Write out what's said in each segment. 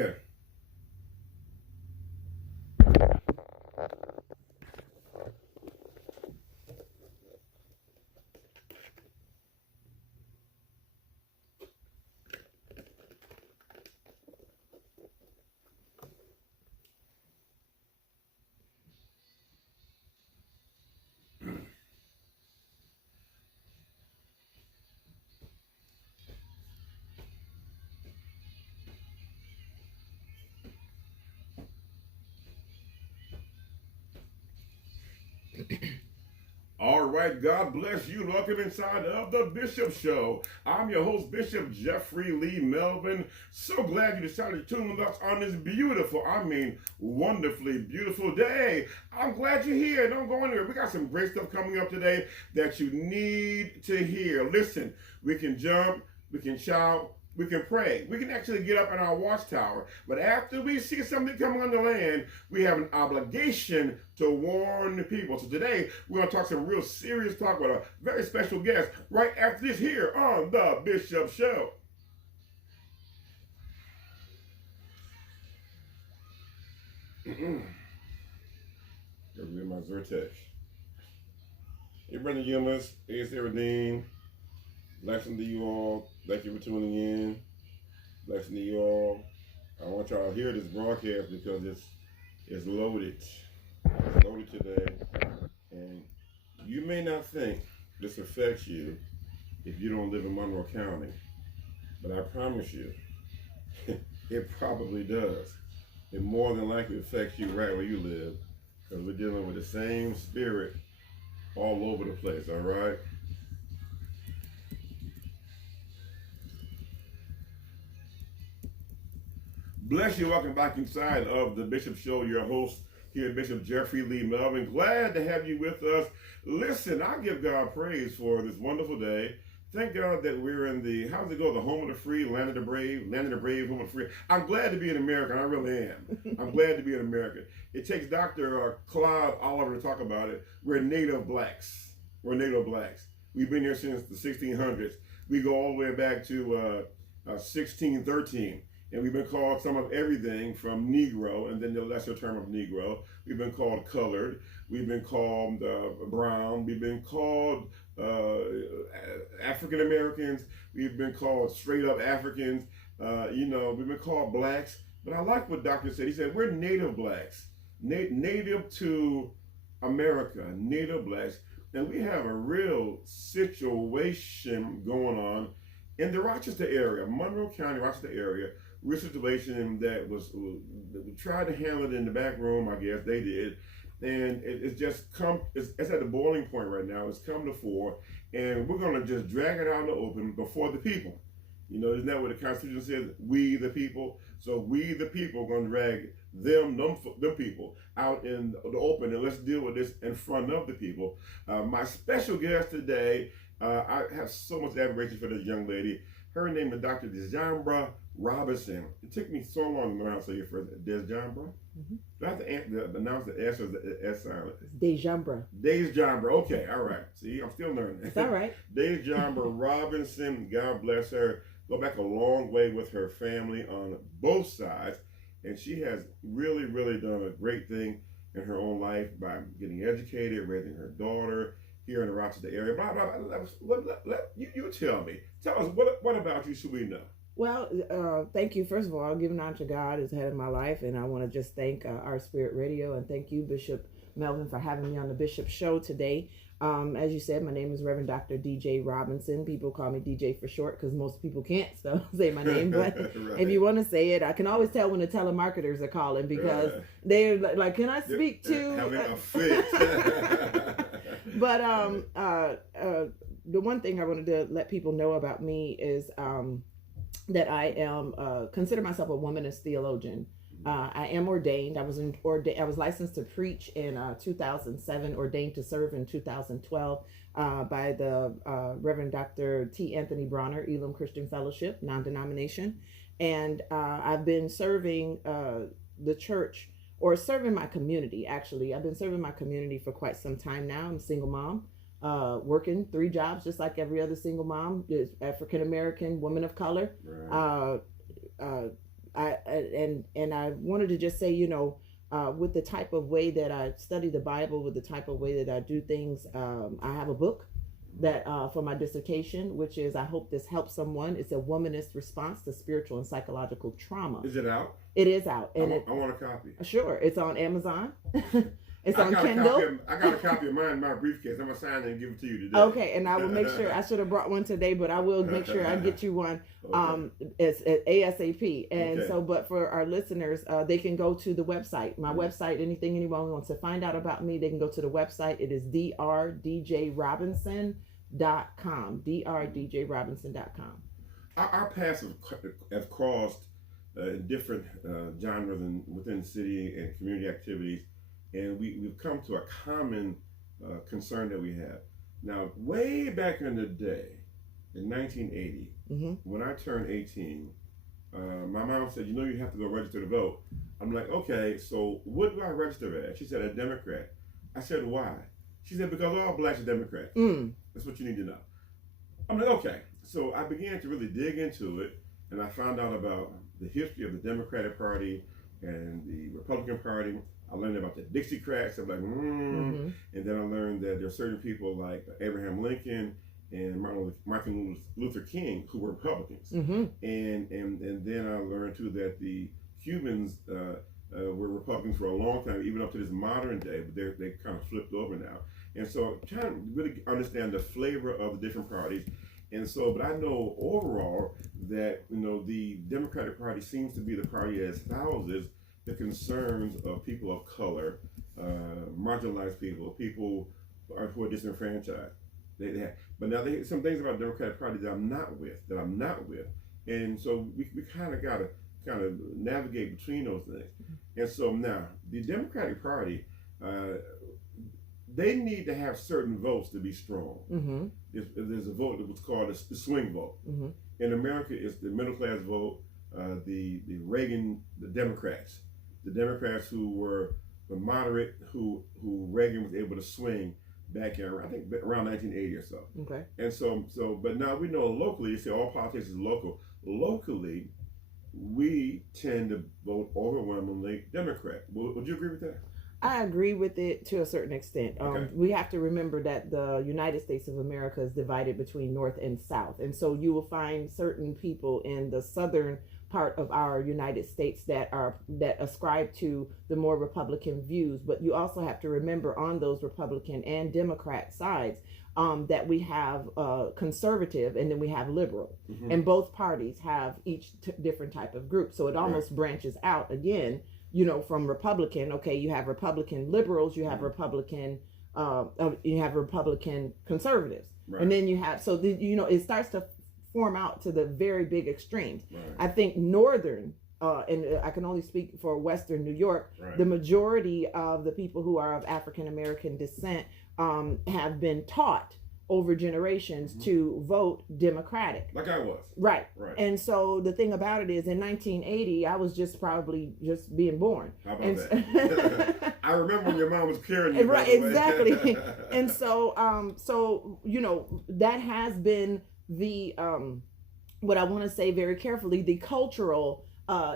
Okay. All right, God bless you. Welcome inside of the Bishop Show. I'm your host, Bishop Jeffrey Lee Melvin. So glad you decided to tune with us on this beautiful, wonderfully beautiful day. I'm glad you're here. Don't go anywhere. We got some great stuff coming up today that you need to hear. Listen, we can jump, we can shout, we can pray. We can actually get up in our watchtower. But after we see something coming on the land, we have an obligation to warn the people. So today, we're going to talk some real serious talk with a very special guest right after this here on The Bishop Show. Gotta get my Zyrtec. Hey, Brother Yumas. Hey, Sarah Dean. Blessing to you all. Thank you for tuning in. Blessing to you all. I want y'all to hear this broadcast because it's loaded. It's loaded today. And you may not think this affects you if you don't live in Monroe County. But I promise you, it probably does. It more than likely affects you right where you live because we're dealing with the same spirit all over the place, all right? Bless you. Welcome back inside of the Bishop Show. Your host here, Bishop Jeffrey Lee Melvin. Glad to have you with us. Listen, I give God praise for this wonderful day. Thank God that we're in the, how's it go? The home of the free, land of the brave, home of the free. I'm glad to be an American. I really am. I'm glad to be an American. It takes Dr. Claude Oliver to talk about it. We're native blacks. We're native blacks. We've been here since the 1600s. We go all the way back to 1613. And we've been called some of everything from Negro, and then the lesser term of Negro. We've been called colored. We've been called brown. We've been called African Americans. We've been called straight up Africans. We've been called blacks. But I like what Doctor said. He said, we're native blacks, native to America, native blacks. And we have a real situation going on in the Rochester area, Monroe County, Rochester area. Real situation that was we tried to handle it in the back room, I guess they did, and it's just come. It's at the boiling point right now. It's come to fore, and we're gonna just drag it out in the open before the people. You know, isn't that what the Constitution says? We the people. So we the people are gonna drag them people out in the open, and let's deal with this in front of the people. My special guest today, I have so much admiration for this young lady. Her name is Dr. Dejambra Robinson. It took me so long to learn how to say it first. Dejambra? Mm-hmm. Do I have to announce the S or the S silent? Dejambra. Dejambra. Okay, all right. See, I'm still learning. It's all right. Dejambra Robinson. God bless her. Go back a long way with her family on both sides. And she has really, really done a great thing in her own life by getting educated, raising her daughter here in the Rochester area. Blah, blah, blah. You tell me. Tell us, what about you should we know? Well, thank you. First of all, giving honor to God is head of my life. And I want to just thank Our Spirit Radio. And thank you, Bishop Melvin, for having me on the Bishop Show today. As you said, my name is Reverend Dr. DJ Robinson. People call me DJ for short because most people can't say my name. But right. If you want to say it, I can always tell when the telemarketers are calling because they're like, can I speak to... Having a fit. But the one thing I wanted to let people know about me is that I am consider myself a womanist theologian. I am ordained. I was licensed to preach in 2007, ordained to serve in 2012 by the Reverend Dr. T. Anthony Bronner, Elam Christian Fellowship, non-denomination. And I've been serving the church, or serving my community, actually. I've been serving my community for quite some time now. I'm a single mom, working 3 jobs, just like every other single mom, African-American, woman of color. Right. I wanted to just say, with the type of way that I study the Bible, with the type of way that I do things, I have a book that for my dissertation, which is, I hope this helps someone. It's a womanist response to spiritual and psychological trauma. Is it out? It is out, and I want a copy. Sure, it's on Amazon. It's on Kindle. I got a copy of mine in my briefcase. I'm gonna sign it and give it to you today. Okay, and I will make sure. I should have brought one today, but I will make sure I get you one. It's ASAP. And so, but for our listeners, they can go to the website. My website. Anyone wants to find out about me, they can go to the website. It is drdjrobinson.com. drdjrobinson.com. Our paths have crossed different genres and within city and community activities. And we've come to a common concern that we have. Now, way back in the day, in 1980, when I turned 18, my mom said, you have to go register to vote. I'm like, okay, so what do I register as? She said, a Democrat. I said, why? She said, because all blacks are Democrats. That's what you need to know. I'm like, okay. So I began to really dig into it, and I found out about the history of the Democratic Party and the Republican Party. I learned about the Dixiecrats. I'm like, And then I learned that there are certain people like Abraham Lincoln and Martin Luther King who were Republicans. And then I learned too that the Cubans were Republicans for a long time, even up to this modern day, but they kind of flipped over now. And so trying to really understand the flavor of the different parties. And so, but I know overall that, the Democratic Party seems to be the party that espouses the concerns of people of color, marginalized people who are disenfranchised. But now some things about the Democratic Party that I'm not with, and so we kind of got to navigate between those things. And so now the Democratic Party, they need to have certain votes to be strong. There's a vote that was called the swing vote. In America, it's the middle class vote, the Democrats. The Democrats who were the moderate, who Reagan was able to swing back in, I think, around 1980 or so. Okay. And so, but now we know locally, you say all politics is local. Locally, we tend to vote overwhelmingly Democrat. Would you agree with that? I agree with it to a certain extent. We have to remember that the United States of America is divided between North and South. And so you will find certain people in the southern part of our United States that ascribe to the more Republican views. But you also have to remember on those Republican and Democrat sides that we have conservative and then we have liberal. And both parties have each different type of group. So it almost branches out again, from Republican. Okay, you have Republican liberals, you have Republican conservatives. And then you have, it starts to form out to the very big extremes. I think northern, and I can only speak for Western New York, the majority of the people who are of African American descent have been taught over generations to vote Democratic. Like I was. Right. And so the thing about it is, in 1980, I was probably just being born. How about that? I remember when your mom was carrying you. Right, exactly. And so, that has been the, what I want to say very carefully, the cultural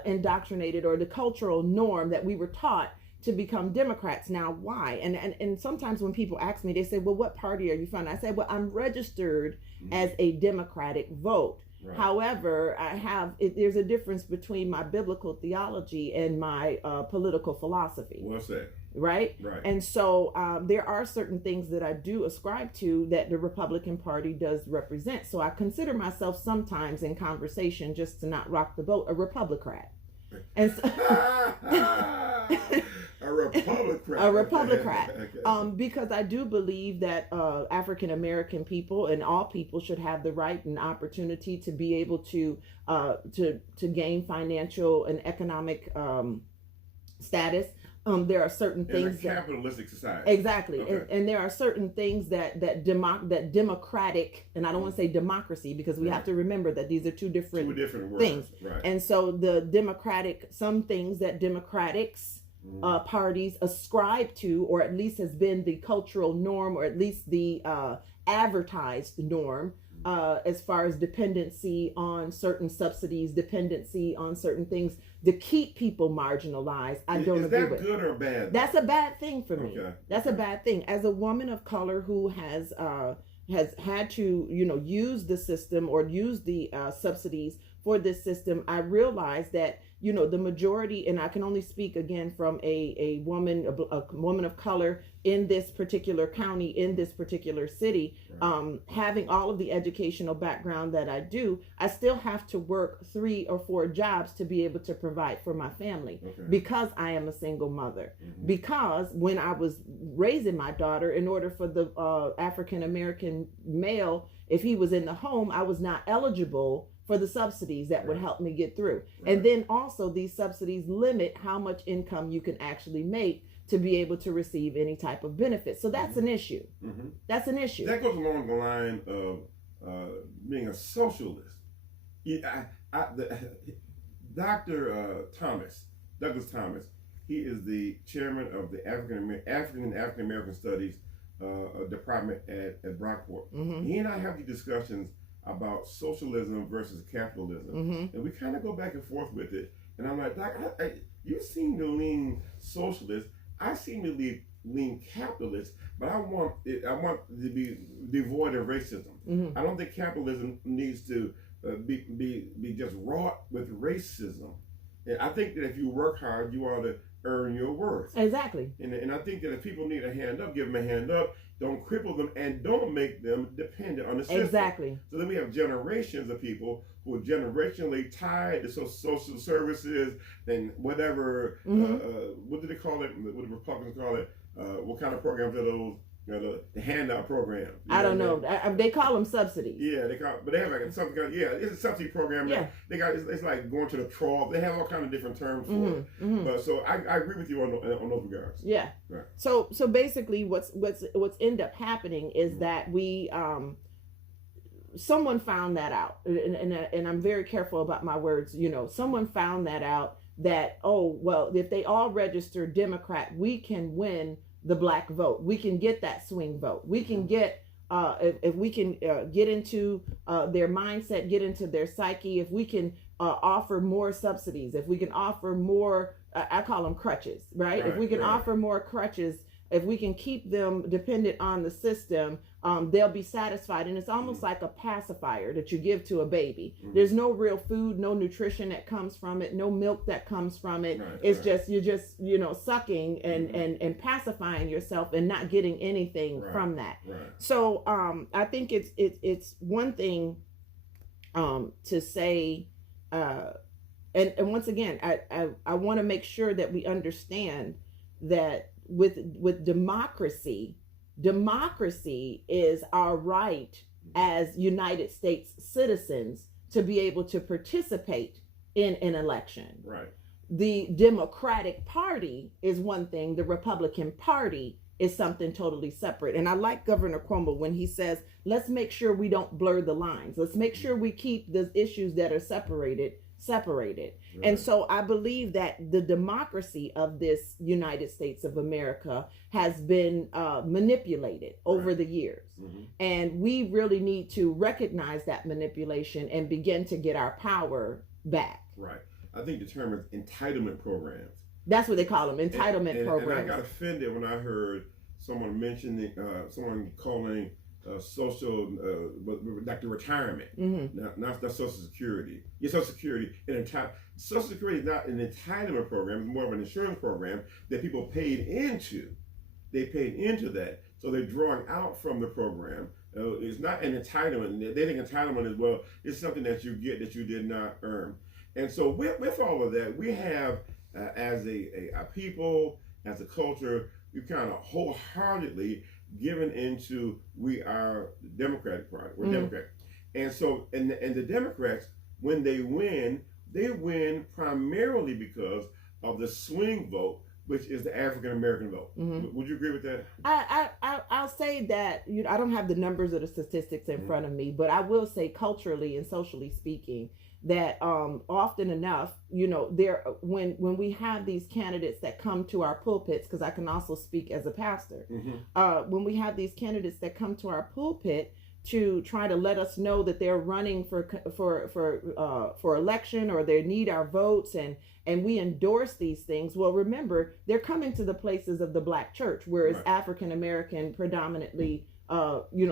indoctrinated or the cultural norm that we were taught to become Democrats. Now, why? And sometimes when people ask me, they say, well, what party are you from? I say, well, I'm registered as a Democratic vote. However, there's a difference between my biblical theology and my political philosophy. What's that? Right? And so there are certain things that I do ascribe to that the Republican Party does represent. So I consider myself sometimes in conversation, just to not rock the boat, a Republicrat. And so a Republican. Because I do believe that African American people and all people should have the right and opportunity to be able to gain financial and economic status. There are certain things in a capitalistic society. Exactly. And there are certain things that democratic, and I don't want to say democracy, because we have to remember that these are two different words. Things. And so the democratic, some things that democratics parties ascribe to, or at least has been the cultural norm, or at least the advertised norm, as far as dependency on certain subsidies, dependency on certain things to keep people marginalized. I don't agree with. Is that good or bad? That's a bad thing for me. Okay. That's a bad thing. As a woman of color who has had to, use the system or use the subsidies for this system, I realize that, the majority, and I can only speak again from a woman of color in this particular county, in this particular city, right. Having all of the educational background that I do, I still have to work 3 or 4 jobs to be able to provide for my family, okay. Because I am a single mother. Mm-hmm. Because when I was raising my daughter, in order for the African American male, if he was in the home, I was not eligible for the subsidies that would help me get through. Right. And then also these subsidies limit how much income you can actually make to be able to receive any type of benefit. So that's an issue. Mm-hmm. That's an issue. That goes along the line of being a socialist. Dr. Douglas Thomas, he is the chairman of the African American Studies department at Brockport. Mm-hmm. He and I have these discussions about socialism versus capitalism, mm-hmm. and we kind of go back and forth with it. And I'm like, Doc, you seem to lean socialist. I seem to lean capitalist, but I want to be devoid of racism. Mm-hmm. I don't think capitalism needs to be just wrought with racism. And I think that if you work hard, you ought to earn your worth. Exactly. And I think that if people need a hand up, give them a hand up. Don't cripple them and don't make them dependent on the system. Exactly. So then we have generations of people who are generationally tied to social services and whatever. Mm-hmm. What do they call it? What do Republicans call it? What kind of programs are those? The handout program. I don't know. They call them subsidies. Yeah, but they have like something. Yeah, it's a subsidy program. Yeah. They got it's like going to the trough. They have all kind of different terms for it. Mm-hmm. But so I agree with you on those regards. Yeah. Right. So basically, what's end up happening is that we someone found that out, and I'm very careful about my words. Someone found that out that if they all register Democrat, we can win the black vote. We can get that swing vote. We can get if we can get into their mindset, get into their psyche. If we can offer more subsidies, if we can offer more, I call them crutches, right? If we can offer more crutches, if we can keep them dependent on the system, they'll be satisfied. And it's almost like a pacifier that you give to a baby. Mm-hmm. There's no real food, no nutrition that comes from it, no milk that comes from it. You're just sucking and pacifying yourself and not getting anything from that. Right. So I think it's one thing to say, and once again, I want to make sure that we understand that with democracy is our right as United States citizens to be able to participate in an election. Right. The Democratic Party is one thing. The Republican Party is something totally separate. And I like Governor Cuomo when he says, let's make sure we don't blur the lines. Let's make sure we keep the issues that are separated. Right. And so I believe that the democracy of this United States of America has been manipulated over the years. Mm-hmm. And we really need to recognize that manipulation and begin to get our power back. Right. I think the term is entitlement programs. That's what they call them, entitlement programs. And I got offended when I heard someone mentioning, someone calling social, like the retirement, mm-hmm. not Social Security. Yeah, Social Security. Social Security is not an entitlement program; it's more of an insurance program that people paid into. They paid into that, so they're drawing out from the program. It's not an entitlement. They think entitlement is it's something that you get that you did not earn. And so with all of that, we have as a people, as a culture, we've kind of wholeheartedly given into we are the Democratic Party. We're Democrat. And so and the Democrats, when they win primarily because of the swing vote, which is the African American vote. Mm-hmm. Would you agree with that? I'll say that I don't have the numbers or the statistics in front of me, but I will say culturally and socially speaking that often enough, there when we have these candidates that come to our pulpits, because I can also speak as a pastor, when we have these candidates that come to our pulpit, to try to let us know that they're running for election, or they need our votes, and we endorse these things. Well, remember, they're coming to the places of the Black church, where it's African American predominantly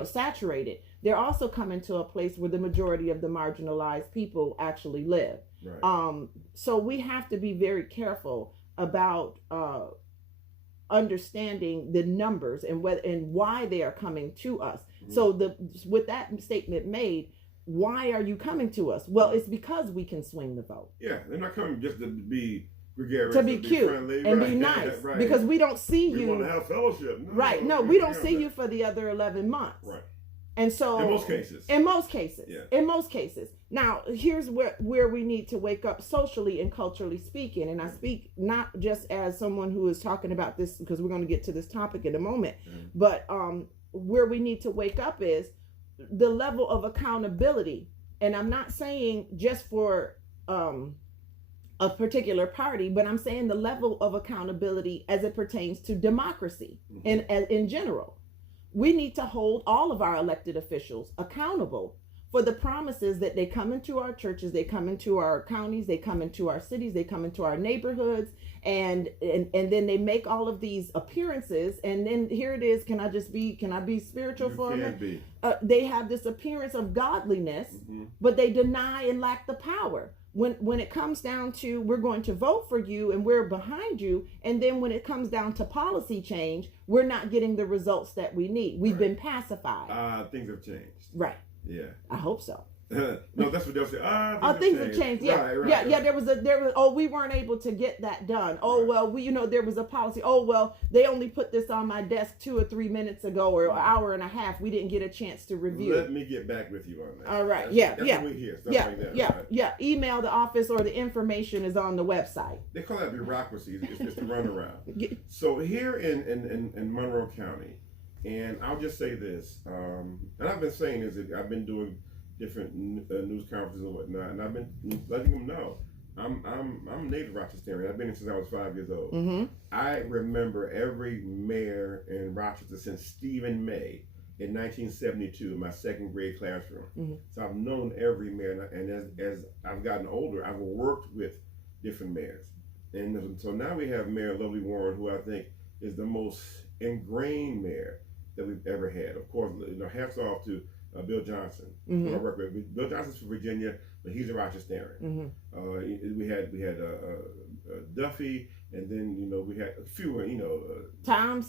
saturated. They're also coming to a place where the majority of the marginalized people actually live. Right. So we have to be very careful about understanding the numbers and why they are coming to us. Mm-hmm. So with that statement made, why are you coming to us? Well, it's because we can swing the vote. Yeah, they're not coming just to be gregarious, to be cute friendly, and be nice, right. Because we don't see we you. We want to have fellowship. No, we don't see you for the other 11 months. Right. And so in most cases. Yeah. In most cases. Now, here's where we need to wake up socially and culturally speaking. And I speak not just as someone who is talking about this, because we're going to get to this topic in a moment, but where we need to wake up is the level of accountability. And I'm not saying just for a particular party, but I'm saying the level of accountability as it pertains to democracy in general. We need to hold all of our elected officials accountable for the promises that they come into our churches, they come into our counties, they come into our cities, they come into our neighborhoods, and then they make all of these appearances, and then here it is. Can I be spiritual for a minute? They have this appearance of godliness, but they deny and lack the power. When it comes down to, we're going to vote for you and we're behind you, and then when it comes down to policy change, we're not getting the results that we need. We've been pacified. Things have changed. Right. Yeah. I hope so. No, that's what they'll say. Things have changed. Yeah, right. There was. Oh, we weren't able to get that done. Oh, well, there was a policy. Oh, well, they only put this on my desk 2 or 3 minutes ago, or an hour and a half. We didn't get a chance to review. Let me get back with you on that. All right. That's what we hear. Stuff like that, right? Email the office, or the information is on the website. They call that bureaucracy. It's the runaround. So here in Monroe County, and I'll just say this, and I've been saying this. I've been doing different news conferences and whatnot, and I've been letting them know I'm native Rochesterian. I've been here since I was 5 years old. Mm-hmm. I remember every mayor in Rochester since Stephen May in 1972 in my second grade classroom. Mm-hmm. So I've known every mayor, and as I've gotten older, I've worked with different mayors, and so now we have Mayor Lovely Warren, who I think is the most ingrained mayor that we've ever had. Of course, hats off to Bill Johnson. Who I work with. Bill Johnson's from Virginia, but he's a Rochesterian. We had Duffy, and then we had a few. Tom,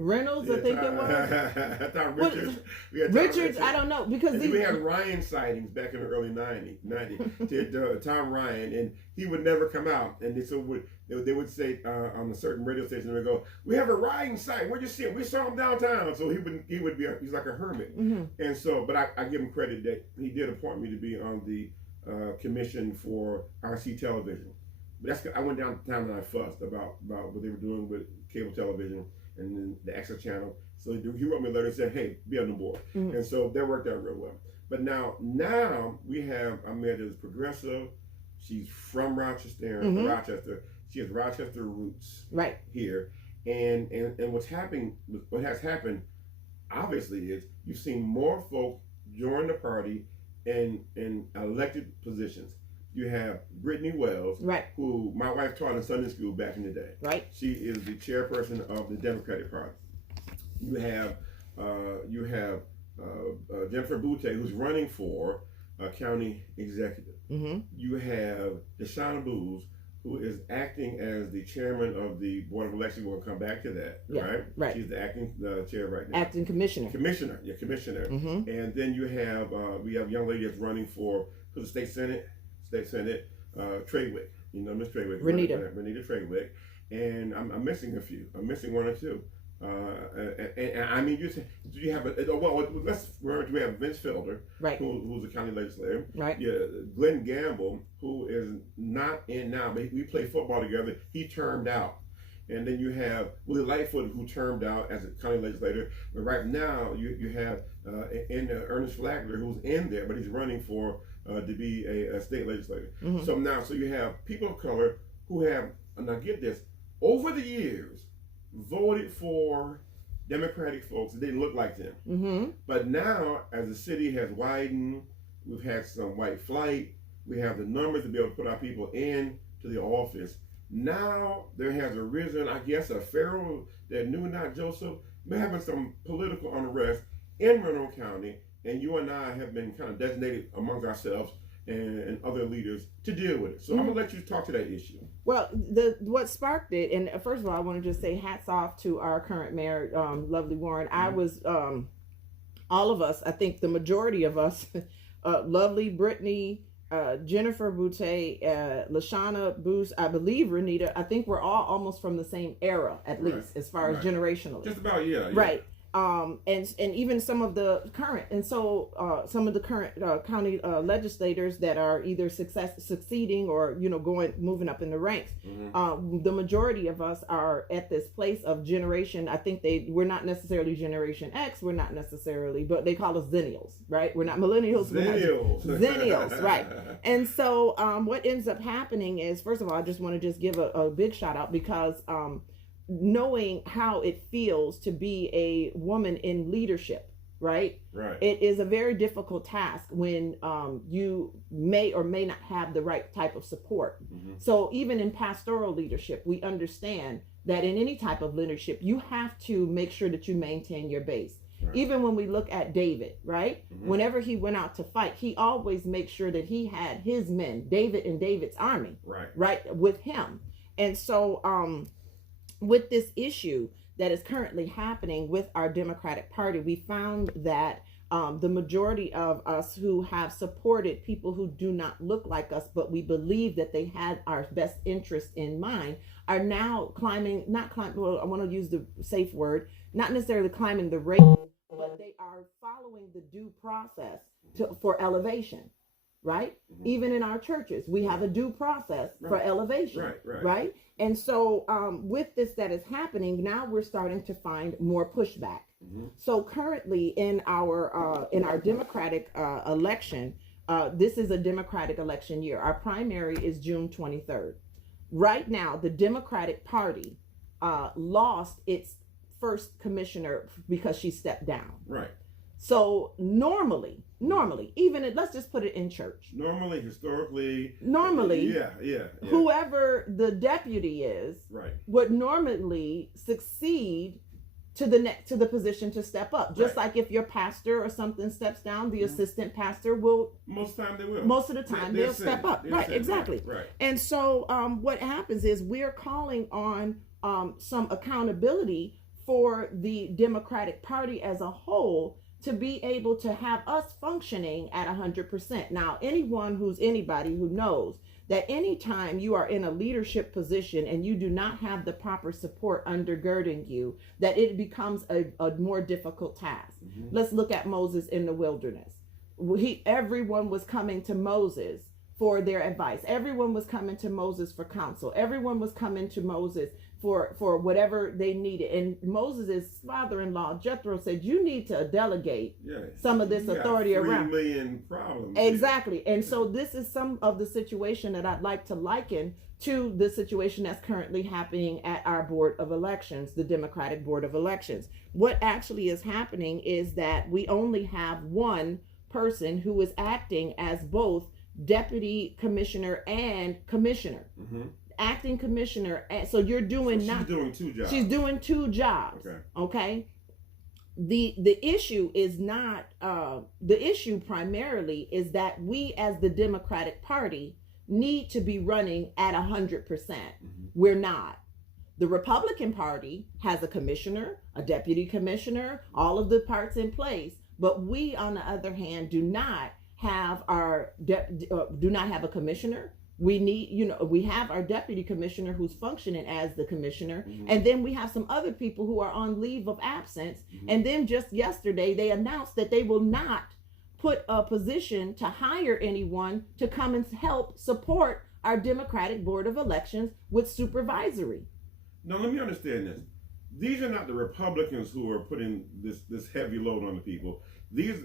Reynolds, I think it was. Tom Richards. We had Richards. I don't know, because we had Ryan sightings back in the early 90s. Tom Ryan, and he would never come out, and they would say on a certain radio station, they would go, "We have a Ryan sighting. Where'd you see him? We saw him downtown." So he's like a hermit. And so, but I give him credit that he did appoint me to be on the commission for RC television. But I went downtown and I fussed about what they were doing with cable television and then the Access channel. So he wrote me a letter and said, "Hey, be on the board." And so that worked out real well. But now we have a mayor that is progressive. She's from Rochester. She has Rochester roots here. And what has happened, obviously, is you've seen more folk join the party in elected positions. You have Brittany Wells, who my wife taught in Sunday school back in the day. Right. She is the chairperson of the Democratic Party. You have Jennifer Boutte, who's running for county executive. You have Deshauna Booz, who is acting as the chairman of the Board of Elections. We'll come back to that, right? She's the acting chair right now. Acting commissioner. Commissioner. And then we have a young lady that's running for the state senate, Tradewick. Miss Tradewick. Renita Tradewick. And I'm missing a few. I'm missing one or two. And I mean, you have let's remember we have Vince Felder, who's a county legislator, Glenn Gamble, who is not in now, but we play football together. He termed out, and then you have Willie Lightfoot, who termed out as a county legislator. But right now, you have Ernest Flagler, who's in there, but he's running for to be a state legislator. So you have people of color who have, now get this, over the years, voted for Democratic folks that didn't look like them. Mm-hmm. But now, as the city has widened, we've had some white flight. We have the numbers to be able to put our people in to the office. Now there has arisen, I guess, a pharaoh that knew not Joseph. We're having some political unrest in Monroe County, and you and I have been kind of designated amongst ourselves and other leaders to deal with it. So I'm gonna let you talk to that issue. Well, what sparked it, and first of all, I want to just say hats off to our current mayor, Lovely Warren. I was, all of us, I think the majority of us, Lovely, Brittany, Jennifer Boutte, Lashana Booth, I believe Renita, I think we're all almost from the same era, at least, as far as generationally. Just about, yeah. Right. And even some of the current, and so some of the current county legislators that are either succeeding or moving up in the ranks. The majority of us are at this place of generation. I think we're not necessarily Generation X. We're not necessarily, but they call us Zennials, right? We're not millennials. Zennials, right? And so what ends up happening is, first of all, I just want to give a big shout out because knowing how it feels to be a woman in leadership, right? It is a very difficult task when you may or may not have the right type of support. So even in pastoral leadership, we understand that in any type of leadership, you have to make sure that you maintain your base. Even when we look at David, right? Whenever he went out to fight, he always makes sure that he had his men, David and David's army, right, with him. And so, with this issue that is currently happening with our Democratic Party, we found that the majority of us who have supported people who do not look like us, but we believe that they had our best interest in mind, are now well, I want to use the safe word, not necessarily climbing the rating, but they are following the due process for elevation. Right? Even in our churches, we have a due process for elevation, right? And so with this that is happening, now we're starting to find more pushback. So currently in our Democratic election, this is a Democratic election year. Our primary is June 23rd. Right now, the Democratic Party lost its first commissioner because she stepped down. So normally, even let's just put it in church. Historically, yeah. Whoever the deputy is, would normally succeed to the position to step up. Just like if your pastor or something steps down, the assistant pastor will. Most of the time they will. Most of the time they'll step up. Exactly. And so what happens is we're calling on some accountability for the Democratic Party as a whole, to be able to have us functioning at 100%. Now, anybody who knows that anytime you are in a leadership position and you do not have the proper support undergirding you, that it becomes a more difficult task. Let's look at Moses in the wilderness. Everyone was coming to Moses for their advice. Everyone was coming to Moses for counsel. Everyone was coming to Moses for whatever they needed. And Moses' father-in-law, Jethro, said, you need to delegate some of this authority around. 3 million problems. Exactly. And so this is some of the situation that I'd like to liken to the situation that's currently happening at our Board of Elections, the Democratic Board of Elections. What actually is happening is that we only have one person who is acting as both deputy commissioner and commissioner. Acting commissioner. So you're doing she's doing 2 jobs. She's doing 2 jobs. Okay. The issue is not the issue primarily is that we as the Democratic Party need to be running at 100%. We're not. The Republican Party has a commissioner, a deputy commissioner, all of the parts in place, but we, on the other hand, do not have a commissioner. We need, we have our deputy commissioner who's functioning as the commissioner. And then we have some other people who are on leave of absence. And then just yesterday, they announced that they will not put a position to hire anyone to come and help support our Democratic Board of Elections with supervisory. Now, let me understand this. These are not the Republicans who are putting this heavy load on the people. These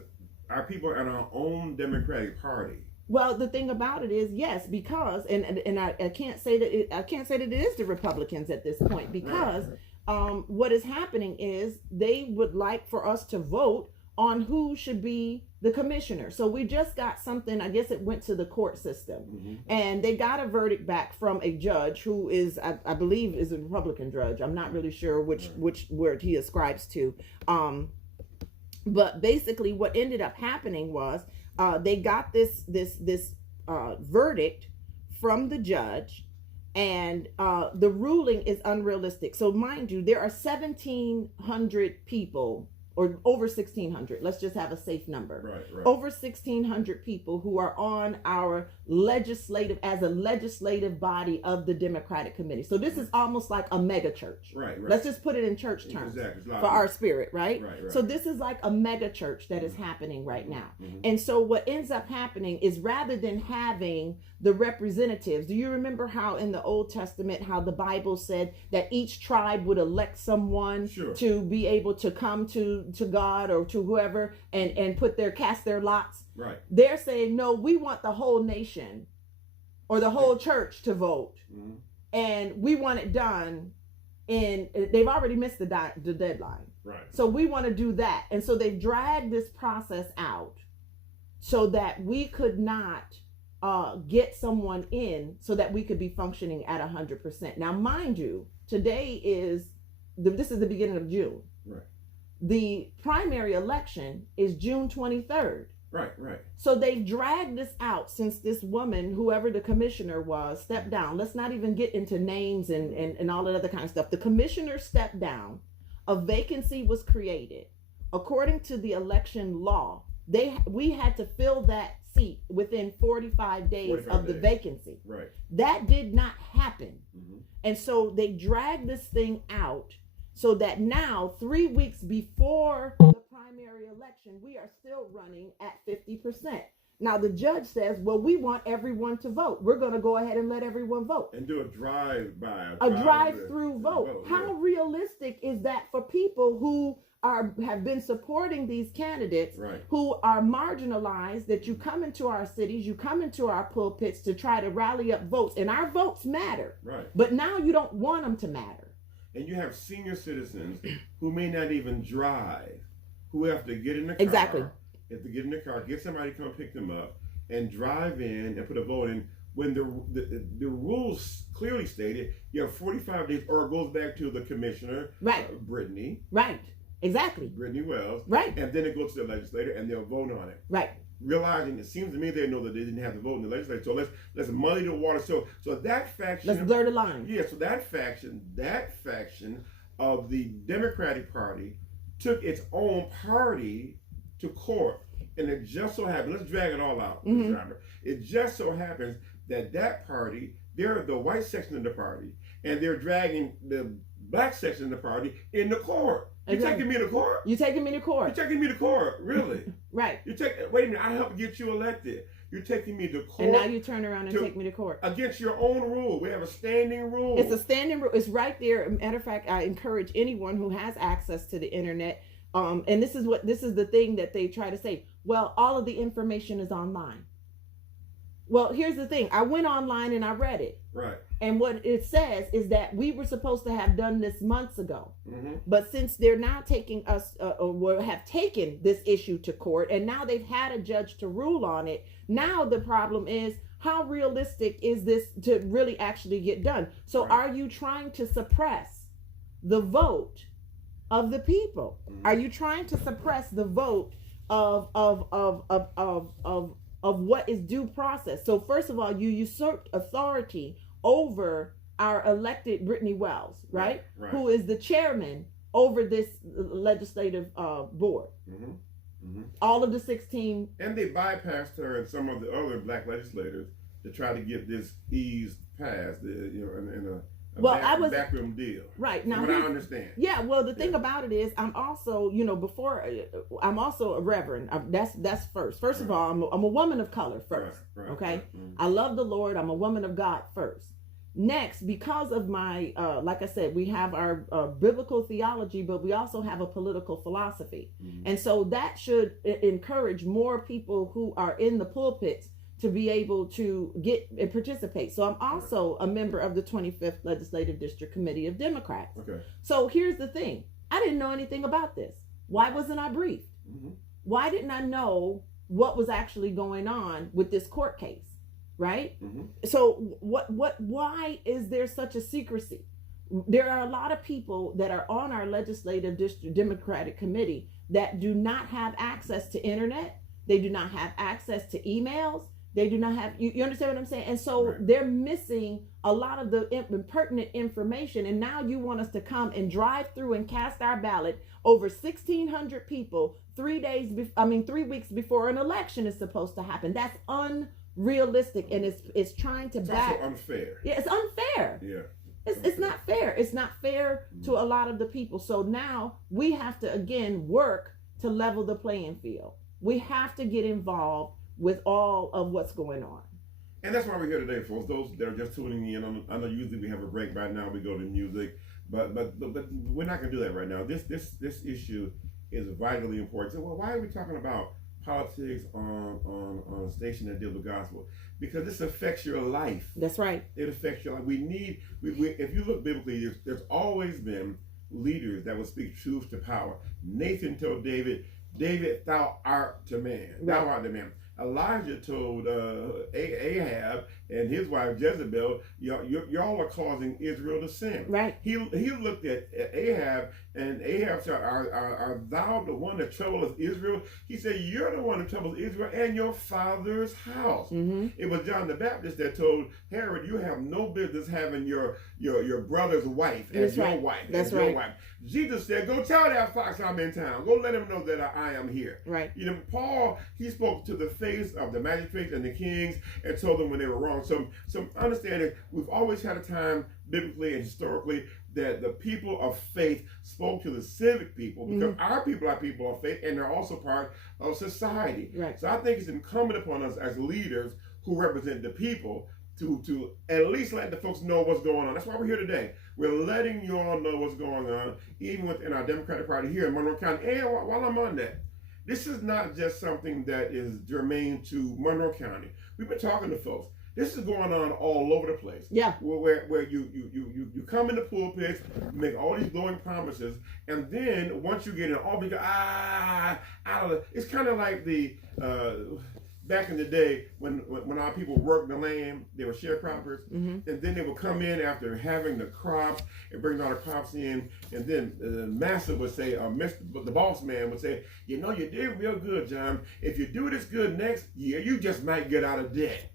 are people in our own Democratic Party. Well, the thing about it is, yes, because and I can't say that it is the Republicans at this point, because what is happening is they would like for us to vote on who should be the commissioner. So we just got something, I guess it went to the court system, and they got a verdict back from a judge who is, I believe is a Republican judge. I'm not really sure which word he ascribes to. But basically what ended up happening was they got this verdict from the judge, and the ruling is unrealistic. So mind you, there are 1,700 people, or over 1,600. Let's just have a safe number. Right. Over 1,600 people who are on our legislative body of the Democratic Committee. So this is almost like a mega church. Right. Let's just put it in church terms for our spirit, right? So this is like a mega church that is happening right now. And so what ends up happening is, rather than having the representatives, do you remember how in the Old Testament, how the Bible said that each tribe would elect someone to be able to come to God or to whoever and cast their lots? Right. They're saying, no, we want the whole nation or the whole church to vote. And we want it done they've already missed the deadline. Right. So we want to do that. And so they've dragged this process out so that we could not get someone in so that we could be functioning at 100%. Now, mind you, today this is the beginning of June. Right. The primary election is June 23rd. Right. So they've dragged this out since this woman, whoever the commissioner was, stepped down. Let's not even get into names and all that other kind of stuff. The commissioner stepped down. A vacancy was created. According to the election law, we had to fill that seat within 45 days of the vacancy. Right. That did not happen. And so they dragged this thing out so that now, 3 weeks before the primary election, we are still running at 50%. Now the judge says, well, we want everyone to vote. We're going to go ahead and let everyone vote. And do a drive-by. A drive-through vote. How realistic is that for people who have been supporting these candidates who are marginalized, that you come into our cities, you come into our pulpits to try to rally up votes, and our votes matter. Right. But now you don't want them to matter. And you have senior citizens who may not even drive, who have to get in the car. Exactly. Have to get in the car, get somebody to come pick them up, and drive in and put a vote in. When the rules clearly stated, you have 45 days, or it goes back to the commissioner, Brittany. Right. Exactly. Brittany Wells. Right. And then it goes to the legislator, and they'll vote on it. Right. Realizing, it seems to me they know that they didn't have to vote in the legislature. So let's muddy the water. So that faction. Let's blur the line. Yeah. So that faction of the Democratic Party took its own party to court, and it just so happened. Let's drag it all out. It just so happens that party, they're the white section of the party, and they're dragging the black section of the party in the court. You're taking me to court? You're taking me to court. You're taking me to court, really? Right. Wait a minute, I helped get you elected. You're taking me to court. And now you turn around and take me to court. Against your own rule. We have a standing rule. It's a standing rule. It's right there. Matter of fact, I encourage anyone who has access to the internet. And this is the thing that they try to say. Well, all of the information is online. Well, here's the thing. I went online and I read it. Right. And what it says is that we were supposed to have done this months ago. But since they're now taking us, or have taken this issue to court, and now they've had a judge to rule on it, now the problem is, how realistic is this to really actually get done? So are you trying to suppress the vote of the people? Are you trying to suppress the vote of what is due process? So first of all, you usurped authority over our elected Brittany Wells, right? Who is the chairman over this legislative board. All of the 16. And they bypassed her and some of the other black legislators to try to get this ease passed, in a backroom deal. Right. Now, I understand. Yeah. Well, the thing about it is, I'm also, I'm also a reverend. That's first. First of all, I'm a woman of color first. Okay. I love the Lord. I'm a woman of God first. Next, because of my, like I said, we have our biblical theology, but we also have a political philosophy. And so that should encourage more people who are in the pulpits to be able to get and participate. So I'm also a member of the 25th Legislative District Committee of Democrats. Okay. So here's the thing. I didn't know anything about this. Why wasn't I briefed? Mm-hmm. Why didn't I know what was actually going on with this court case? Right? Mm-hmm. So why is there such a secrecy? There are a lot of people that are on our legislative district Democratic committee that do not have access to internet. They do not have access to emails. They do not have, you understand what I'm saying? And so they're missing a lot of the pertinent information. And now you want us to come and drive through and cast our ballot over 1,600 people 3 weeks before an election is supposed to happen. That's unrealistic, and it's trying to back. It's also unfair. Yeah, it's unfair. Yeah. It's not fair. It's not fair to a lot of the people. So now we have to, again, work to level the playing field. We have to get involved with all of what's going on. And that's why we're here today, folks. Those that are just tuning in, I know usually we have a break right now. We go to music, but we're not going to do that right now. This issue is vitally important. So, well, why are we talking about politics on a station that deals with gospel? Because this affects your life. That's right. It affects your life. We if you look biblically, there's always been leaders that will speak truth to power. Nathan told David, thou art the man. Thou art the man. Elijah told Ahab and his wife Jezebel, y'all are causing Israel to sin. Right. He looked at Ahab, and Ahab said, are thou the one that troubles Israel? He said, you're the one that troubles Israel and your father's house. Mm-hmm. It was John the Baptist that told Herod, you have no business having your brother's wife as your wife. That's your right. wife. Jesus said, go tell that fox I'm in town. Go let him know that I am here. Right. You know, Paul, he spoke to the face of the magistrates and the kings and told them when they were wrong. So understanding, we've always had a time, biblically and historically, that the people of faith spoke to the civic people, because our people are people of faith, and they're also part of society. Right. So I think it's incumbent upon us as leaders who represent the people to at least let the folks know what's going on. That's why we're here today. We're letting you all know what's going on, even within our Democratic Party here in Monroe County. And while I'm on that, this is not just something that is germane to Monroe County. We've been talking to folks. This is going on all over the place. Yeah. Where you come in the pulpits, make all these glowing promises, and then once you get in, all because it's kind of like the back in the day when our people worked the land, they were sharecroppers, and then they would come in after having the crops and bring all the crops in, and then the master would say, the boss man would say, you know, you did real good, John. If you do this good next year, you just might get out of debt.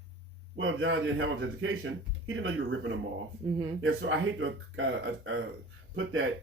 Well, John didn't have his education. He didn't know you were ripping them off. Mm-hmm. And so I hate to put that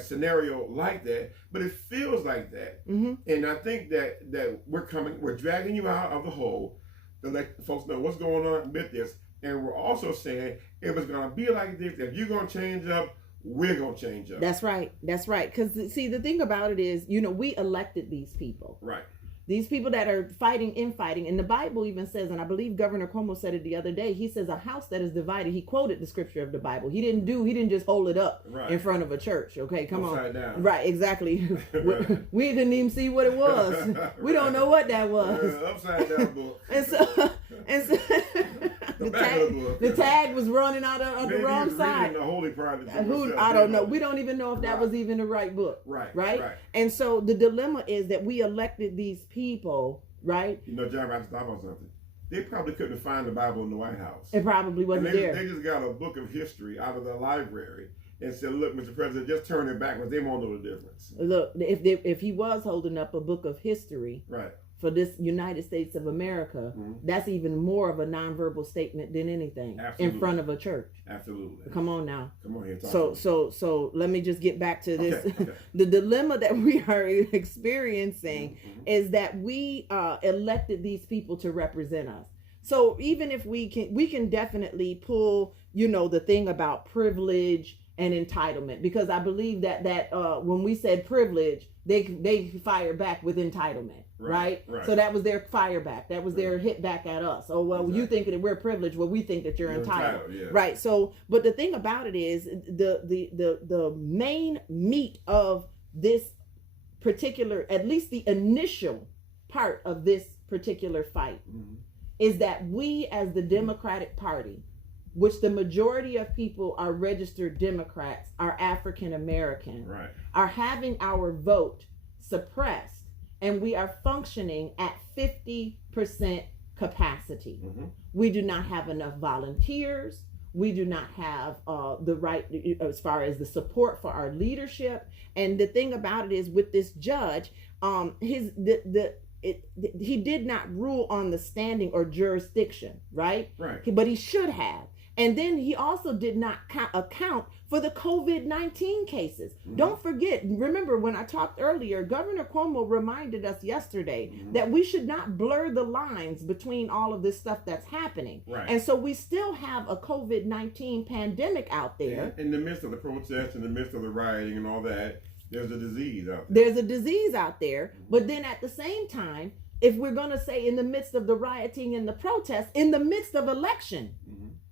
scenario like that, but it feels like that. Mm-hmm. And I think that we're dragging you out of the hole to let folks know what's going on with this. And we're also saying, if it's going to be like this, if you're going to change up, we're going to change up. That's right. That's right. Because, see, the thing about it is, you know, we elected these people. Right. These people that are infighting, and the Bible even says, and I believe Governor Cuomo said it the other day, he says a house that is divided, he quoted the scripture of the Bible. He didn't just hold it up in front of a church. Okay, come upside on. Down. Right, exactly. We didn't even see what it was. We don't know what that was. Upside down book. and so the tag was running out of the wrong side. The holy part I don't know. We don't even know if that was even the right book. Right. And so the dilemma is that we elected these people, right? You know, John, I have to stop on something. They probably couldn't find the Bible in the White House. It probably wasn't there. They just got a book of history out of the library and said, look, Mr. President, just turn it backwards. They won't know the difference. Look, if he was holding up a book of history, right, for this United States of America, that's even more of a nonverbal statement than anything. Absolutely. In front of a church. Absolutely. Come on now. Come on here. So let me just get back to this. Okay. The dilemma that we are experiencing is that we elected these people to represent us. So even if we can definitely pull, you know, the thing about privilege and entitlement, because I believe that when we said privilege, they fired back with entitlement. Right. So that was their fire back. That was their hit back at us. Oh, well, exactly. You think that we're privileged. Well, we think that you're entitled. Yeah. Right. So, but the thing about it is the main meat of this particular, at least the initial part of this particular fight, is that we as the Democratic Party, which the majority of people are registered Democrats, are African American, Right. are having our vote suppressed, and we are functioning at 50% capacity. We do not have enough volunteers. We do not have the right, as far as the support for our leadership. And the thing about it is, with this judge, he did not rule on the standing or jurisdiction, right? Right. But he should have. And then he also did not account for the COVID-19 cases. Don't forget, remember when I talked earlier, Governor Cuomo reminded us yesterday that we should not blur the lines between all of this stuff that's happening. Right. And so we still have a COVID-19 pandemic out there. In the midst of the protests, in the midst of the rioting and all that, there's a disease out there. There's a disease out there. But then at the same time, if we're going to say in the midst of the rioting and the protests, in the midst of election,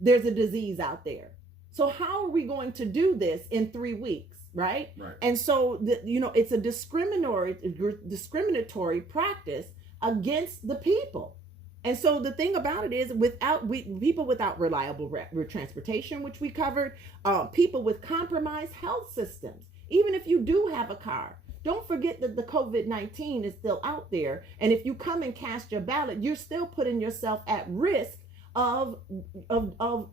there's a disease out there. So how are we going to do this in 3 weeks, right? Right. And so, it's a discriminatory practice against the people. And so the thing about it is, people without reliable transportation, which we covered, people with compromised health systems, even if you do have a car, don't forget that the COVID-19 is still out there. And if you come and cast your ballot, you're still putting yourself at risk of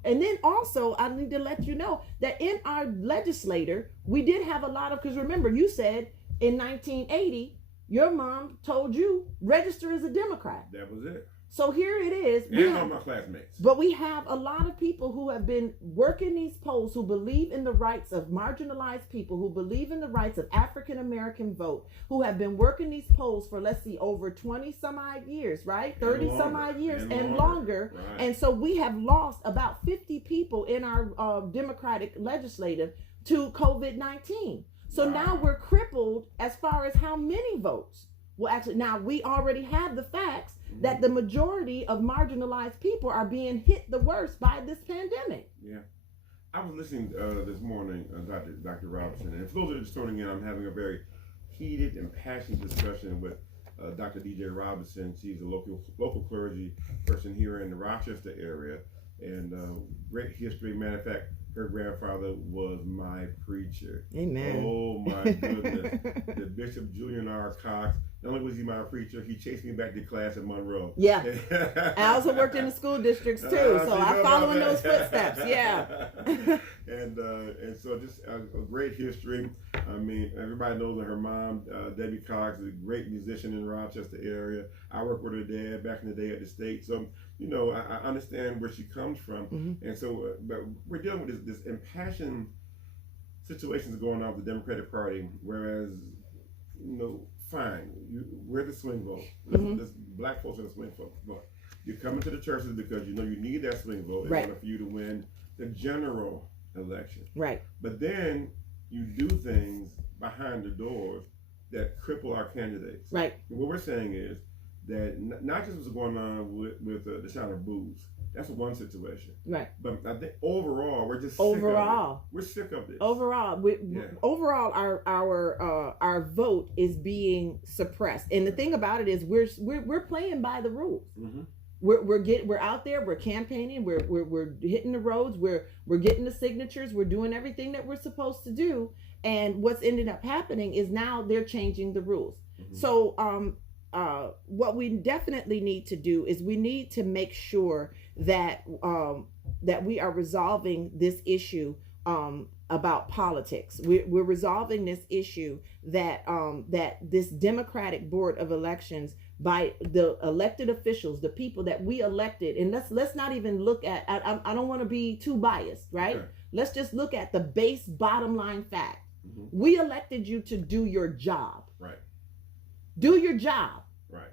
and then also I need to let you know that in our legislature, we did have a lot of, because remember, you said in 1980, your mom told you register as a Democrat. That was it. So here it is. And all my classmates. But we have a lot of people who have been working these polls, who believe in the rights of marginalized people, who believe in the rights of African American vote, who have been working these polls for, let's see, over 20 some odd years, right? 30 some odd years and longer. Right. And so we have lost about 50 people in our Democratic legislative to COVID-19. So now we're crippled as far as how many votes. Well, actually, now we already have the facts that the majority of marginalized people are being hit the worst by this pandemic. Yeah. I was listening this morning, Dr. Robinson, and for those that are just tuning in, I'm having a very heated and passionate discussion with Dr. DJ Robinson. She's a local clergy person here in the Rochester area, and great history. Matter of fact, her grandfather was my preacher. Amen. Oh my goodness. The Bishop Julian R. Cox. Not only was he my preacher, he chased me back to class at Monroe. Yeah. I also worked in the school districts too, so I follow in those footsteps. Yeah. and so just a great history. I mean, everybody knows that her mom, Debbie Cox, is a great musician in the Rochester area. I worked with her dad back in the day at the state, so I understand where she comes from. And so, but we're dealing with this impassioned situations going on with the Democratic Party, whereas fine, we're the swing vote. Black folks are the swing vote. You're coming to the churches because you need that swing vote in order for you to win the general election. Right. But then you do things behind the doors that cripple our candidates. Right. And what we're saying is that not just what's going on with the Shiner Booths. That's one situation. Right. But I think overall, we're just overall we're sick of this. Overall, overall, our vote is being suppressed. And the thing about it is, we're playing by the rules. We're out there. We're campaigning. We're hitting the roads. We're getting the signatures. We're doing everything that we're supposed to do. And what's ended up happening is now they're changing the rules. So what we definitely need to do is we need to make sure that that we are resolving this issue about politics. We're resolving this issue that that this Democratic Board of Elections, by the elected officials, the people that we elected, and let's not even look at. I don't want to be too biased, right? Okay. Let's just look at the base bottom line fact. We elected you to do your job. Right. Do your job. Right.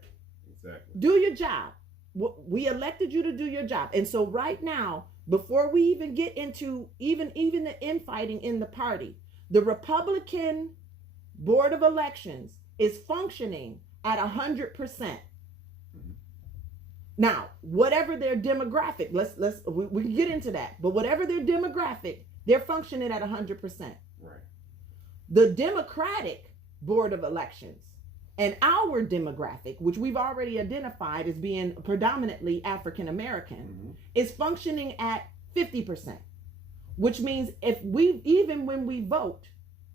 Exactly. Do your job. We elected you to do your job. And so right now, before we even get into even the infighting in the party, the Republican Board of Elections is functioning at 100%. Now, whatever their demographic, we can get into that, but whatever their demographic, they're functioning at 100%. Right. The Democratic Board of Elections And our demographic, which we've already identified as being predominantly African American, is functioning at 50%, which means even when we vote,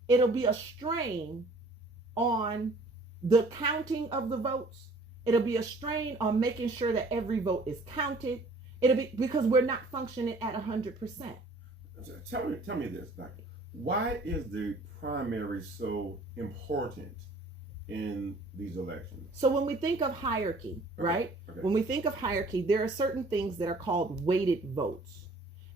it'll be a strain on the counting of the votes. It'll be a strain on making sure that every vote is counted. It'll be because we're not functioning at 100%. Tell me this, Doctor. Why is the primary so important in these elections? So when we think of hierarchy, right? Okay. When we think of hierarchy, there are certain things that are called weighted votes.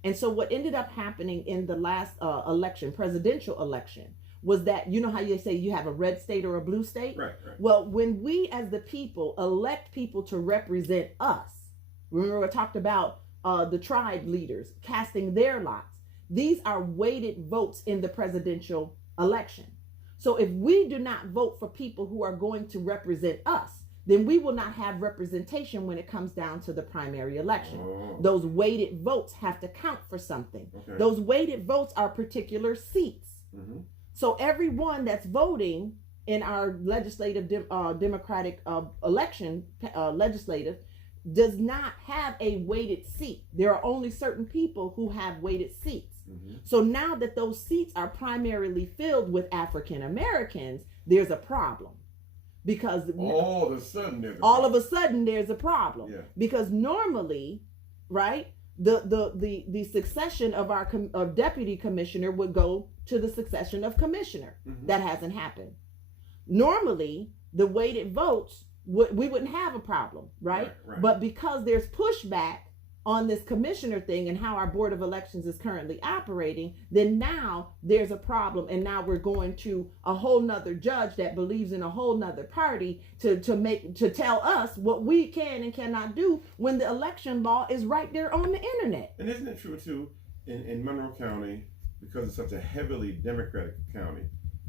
And so what ended up happening in the last election, presidential election, was that, you know how you say you have a red state or a blue state? Right. Well, when we as the people elect people to represent us, remember I talked about the tribe leaders casting their lots. These are weighted votes in the presidential election. So if we do not vote for people who are going to represent us, then we will not have representation when it comes down to the primary election. Oh. Those weighted votes have to count for something. Okay. Those weighted votes are particular seats. So everyone that's voting in our legislative democratic election legislative does not have a weighted seat. There are only certain people who have weighted seats. So now that those seats are primarily filled with African Americans, there's a problem. Because all of a sudden there's a problem. Yeah. Because normally, right, the succession of our of deputy commissioner would go to the succession of commissioner. That hasn't happened. Normally, the weighted votes we wouldn't have a problem, right? But because there's pushback on this commissioner thing and how our board of elections is currently operating, then now there's a problem, and now we're going to a whole nother judge that believes in a whole nother party to tell us what we can and cannot do when the election law is right there on the internet. And isn't it true too, in Monroe County, because it's such a heavily Democratic county,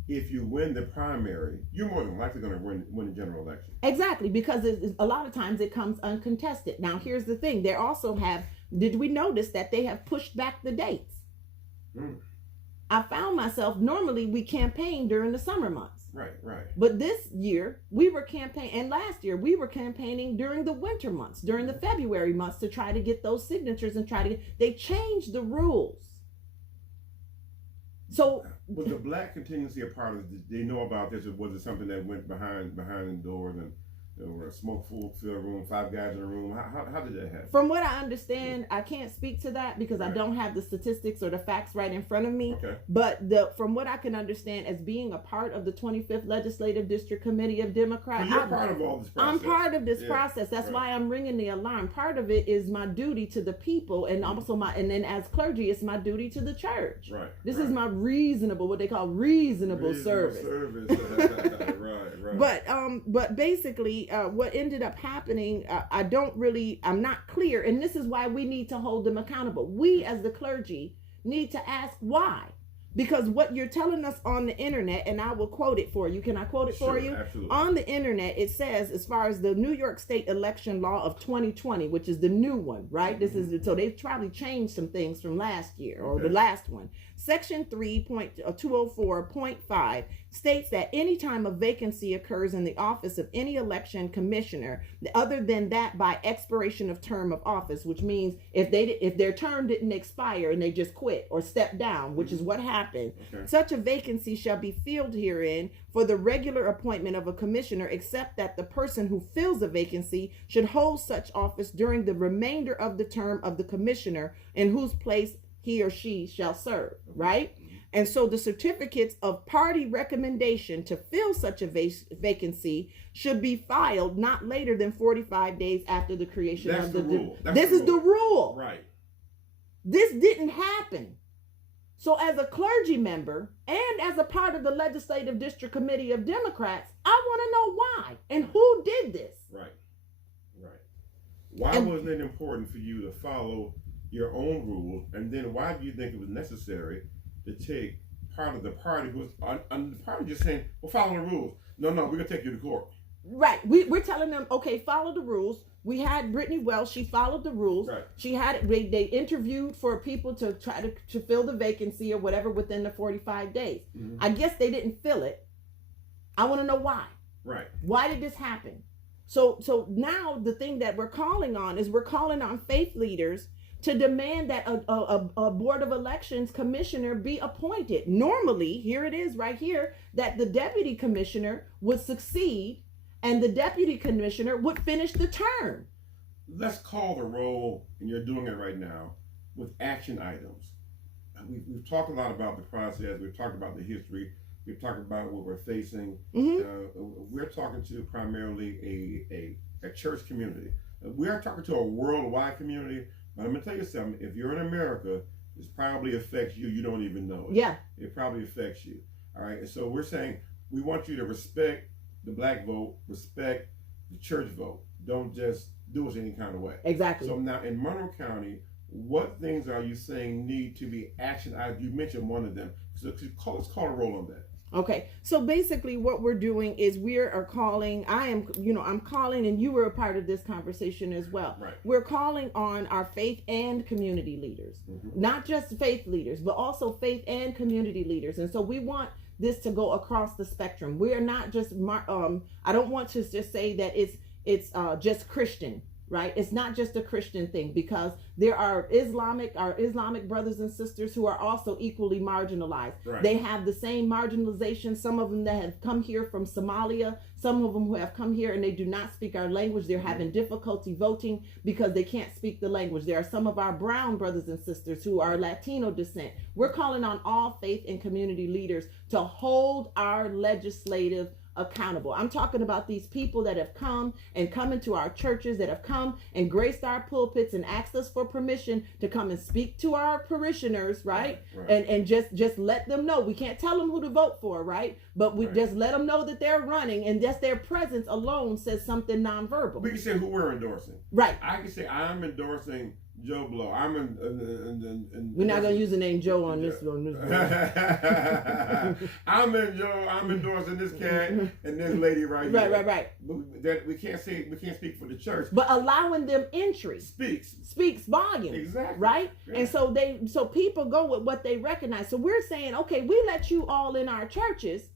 if you win the primary, you're more than likely going to win the general election. Exactly, because a lot of times it comes uncontested. Now, here's the thing. They also have, did we notice that they have pushed back the dates? I found myself, normally we campaign during the summer months. Right. But this year, we were campaigning, and last year, we were campaigning during the winter months, during the February months to try to get those signatures and they changed the rules. So was the black contingency a part of this? Did they know about this, or was it something that went behind the doors and there were a smoke-filled room, 5 guys in a room? How did that happen? From what I understand, I can't speak to that because I don't have the statistics or the facts right in front of me. Okay. But from what I can understand, as being a part of the 25th Legislative District Committee of Democrats, you're part of all this process. I'm part of this process. That's why I'm ringing the alarm. Part of it is my duty to the people, and also and then as clergy, it's my duty to the church. Right. This is my what they call reasonable service. Right. But basically, what ended up happening, I'm not clear, and this is why we need to hold them accountable. We as the clergy need to ask why. Because what you're telling us on the internet, and I will quote it for you. Can I quote it for you? Absolutely. On the internet, it says, as far as the New York State election law of 2020, which is the new one, right? So they've probably changed some things from last year or the last one. Section 3.204.5 states that anytime a vacancy occurs in the office of any election commissioner, other than that by expiration of term of office, which means if their term didn't expire and they just quit or step down, which is what happened, such a vacancy shall be filled herein for the regular appointment of a commissioner, except that the person who fills a vacancy should hold such office during the remainder of the term of the commissioner in whose place he or she shall serve, right? And so the certificates of party recommendation to fill such a vacancy should be filed not later than 45 days after the creation of the rule. This is the rule. Right. This didn't happen. So as a clergy member and as a part of the Legislative District Committee of Democrats, I want to know why and who did this. Right. Why wasn't it important for you to follow your own rules, and then why do you think it was necessary to take part of the party who was on the party just saying, well, follow the rules? No, we're gonna take you to court. Right. We're telling them, okay, follow the rules. We had Brittany Wells, she followed the rules. Right. She had they interviewed for people to try to fill the vacancy or whatever within the 45 days. I guess they didn't fill it. I want to know why. Right. Why did this happen? So now the thing that we're calling on faith leaders to demand that a board of elections commissioner be appointed. Normally, here it is right here, that the deputy commissioner would succeed and the deputy commissioner would finish the term. Let's call the roll, and you're doing it right now, with action items. We've talked a lot about the process. We've talked about the history. We've talked about what we're facing. We're talking to primarily a church community. We are talking to a worldwide community. But I'm going to tell you something. If you're in America, this probably affects you. You don't even know it. Yeah. It probably affects you. All right. And so we're saying we want you to respect the black vote, respect the church vote. Don't just do us any kind of way. Exactly. So now in Monroe County, what things are you saying need to be action items? You mentioned one of them. So let's call a roll on that. Okay, so basically what we're doing is we are calling, I'm calling, and you were a part of this conversation as well. Right. We're calling on our faith and community leaders, not just faith leaders, but also faith and community leaders. And so we want this to go across the spectrum. We are not just, I don't want to just say that it's just Christian. Right? It's not just a Christian thing, because there are Islamic brothers and sisters who are also equally marginalized. Right. They have the same marginalization. Some of them that have come here from Somalia, some of them who have come here and they do not speak our language. They're having difficulty voting because they can't speak the language. There are some of our brown brothers and sisters who are Latino descent. We're calling on all faith and community leaders to hold our legislative accountable. I'm talking about these people that have come into our churches, that have come and graced our pulpits and asked us for permission to come and speak to our parishioners, right? And just let them know. We can't tell them who to vote for, right? But we just let them know that they're running, and just their presence alone says something nonverbal. We can say who we're endorsing. Right. I can say I'm endorsing Joe Blow. We're not gonna use the name Joe on this one. I'm endorsing this cat and this lady right here. Right. That we can't speak for the church. But allowing them entry speaks volumes. Exactly. Right? Yeah. And so people go with what they recognize. So we're saying, okay, we let you all in our churches.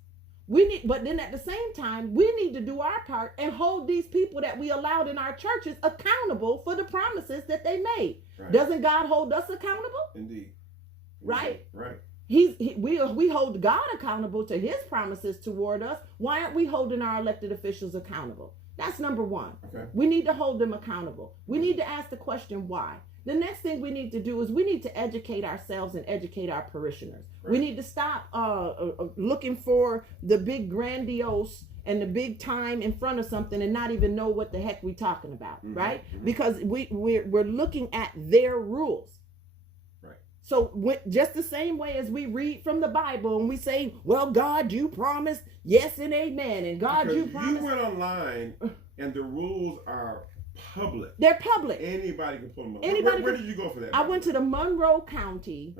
But then at the same time, we need to do our part and hold these people that we allowed in our churches accountable for the promises that they made. Right. Doesn't God hold us accountable? Indeed. Right. Right. We hold God accountable to his promises toward us. Why aren't we holding our elected officials accountable? That's number one. Okay. We need to hold them accountable. We need to ask the question, why? The next thing we need to do is we need to educate ourselves and educate our parishioners. Right. We need to stop looking for the big grandiose and the big time in front of something and not even know what the heck we're talking about, right? Because we're looking at their rules. Right. So just the same way as we read from the Bible and we say, well, God, you promised yes and amen, and God, because you promised. You went online and the rules are public. They're public. Anybody can pull them up. Where did you go for that? I went to the Monroe County.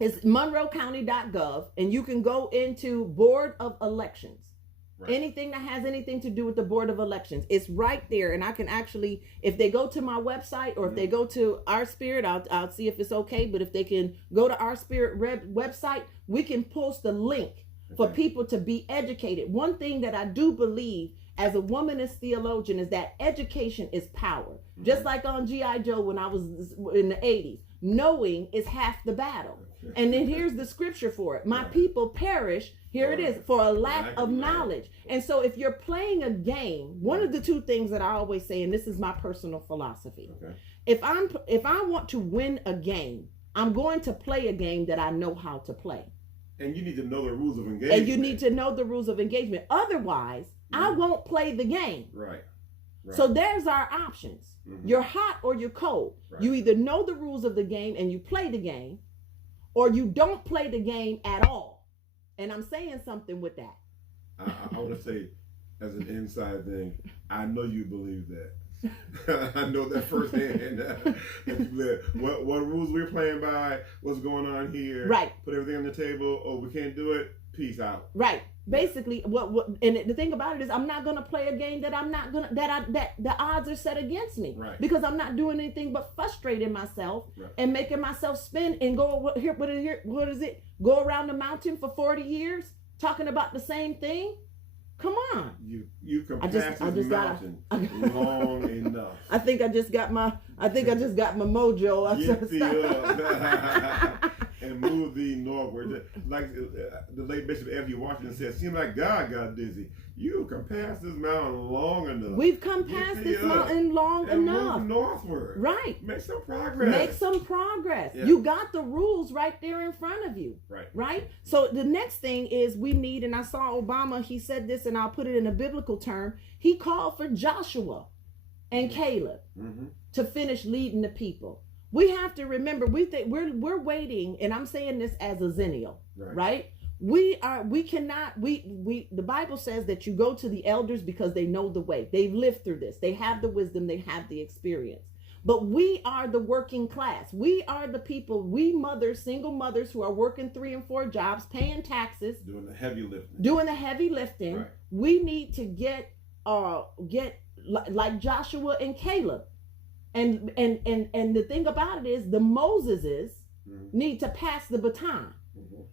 It's monroecounty.gov, and you can go into Board of Elections. Right. Anything that has anything to do with the Board of Elections, it's right there. And I can actually, if they go to my website or if they go to Our Spirit, I'll see if it's okay. But if they can go to Our Spirit website, we can post the link for people to be educated. One thing that I do believe as a womanist theologian is that education is power. Just like on G.I. Joe when I was in the 80s, knowing is half the battle. And then here's the scripture for it. My people perish, here it is, for a lack of knowledge. And so if you're playing a game, one of the two things that I always say, and this is my personal philosophy, if I want to win a game, I'm going to play a game that I know how to play. And you need to know the rules of engagement. Otherwise, I won't play the game. Right. So there's our options. You're hot or you're cold. Right. You either know the rules of the game and you play the game, or you don't play the game at all. And I'm saying something with that. I want to say, as an inside thing, I know you believe that. I know that firsthand. What rules we're playing by, what's going on here. Right. Put everything on the table. Oh, we can't do it. Peace out. Right. Basically, and the thing about it is, I'm not gonna play a game that that the odds are set against me. Right. Because I'm not doing anything but frustrating myself and making myself spin and go what is it? Go around the mountain for 40 years talking about the same thing. Come on. You can pass this mountain long enough. I think I just got my mojo. Get thee up and move thee northward. Like the late Bishop F.D. Washington said, seems like God got dizzy. You can pass this mountain long enough. We've come past this mountain long enough. Move northward. Right. Make some progress. Yeah. You got the rules right there in front of you. Right. So the next thing is we need, and I saw Obama, he said this, and I'll put it in a biblical term. He called for Joshua and Caleb to finish leading the people. We have to remember, we're waiting, and I'm saying this as a Zennial, right? The Bible says that you go to the elders because they know the way. They've lived through this. They have the wisdom. They have the experience. But we are the working class. We are the people, we mothers, single mothers who are working 3 and 4 jobs, paying taxes. Doing the heavy lifting. Right. We need to get like Joshua and Caleb. And the thing about it is the Moseses need to pass the baton.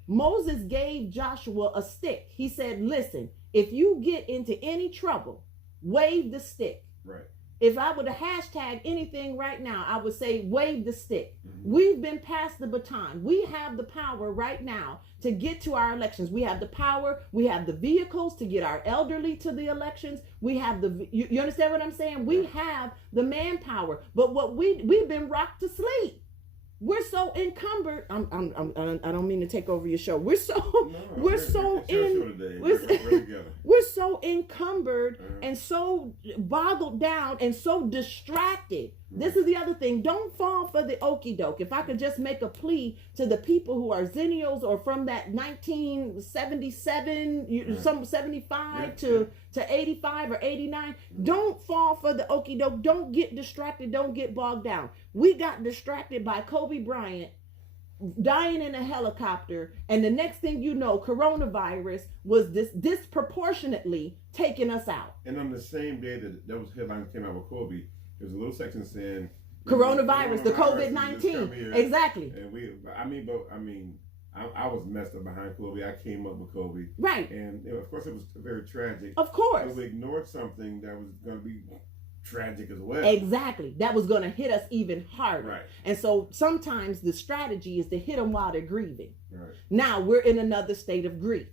Moses gave Joshua a stick. He said, listen, if you get into any trouble, wave the stick. Right. If I were to hashtag anything right now, I would say wave the stick. We've been passed the baton. We have the power right now to get to our elections. We have the power. We have the vehicles to get our elderly to the elections. We have you understand what I'm saying? We have the manpower. But what we've been rocked to sleep. We're so encumbered. I don't mean to take over your show. We're so encumbered and so boggled down and so distracted. This is the other thing. Don't fall for the okie doke. If I could just make a plea to the people who are Zennials or from that 1977, some 75 to 85 or 89, don't fall for the okie doke. Don't get distracted. Don't get bogged down. We got distracted by Kobe Bryant dying in a helicopter, and the next thing you know, coronavirus was disproportionately taking us out. And on the same day that those headlines came out with Kobe, there's a little section saying coronavirus, the COVID-19. Exactly. And I was messed up behind Kobe. I came up with Kobe. Right. And of course it was very tragic. Of course. And we ignored something that was going to be tragic as well. Exactly. That was going to hit us even harder. Right. And so sometimes the strategy is to hit them while they're grieving. Right. Now we're in another state of grief.